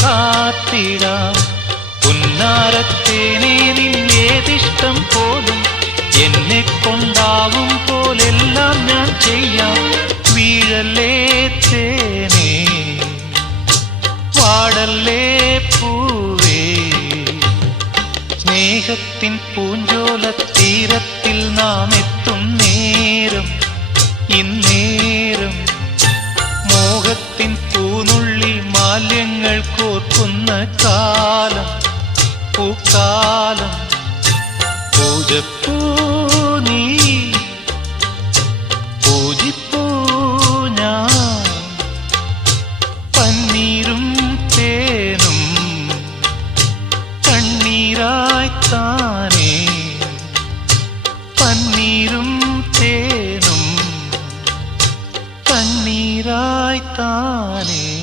കാത്തിടാം. പുന്നാരത്തേനെ നിന്നേതിഷ്ടം പോലും എന്നെ കൊണ്ടാവും പോലെല്ലാം ഞാൻ ചെയ്യാം. വീഴല്ലേ തേനേ, വാടല്ലേ പൂവേ, സ്നേഹത്തിൻ പൂഞ്ചോല തീരത്തിൽ നാം എത്തും നേരം ഇന്നേരം. മോഹത്തിൻ പൂനുള്ളി മാല്യങ്ങൾ കോർക്കുന്ന കാലം പൂക്കാലം. പൂജപ്പൂ നീ, പൂജിപ്പൂ ഞാൻ, പന്നീരും തേനും കണ്ണീരായി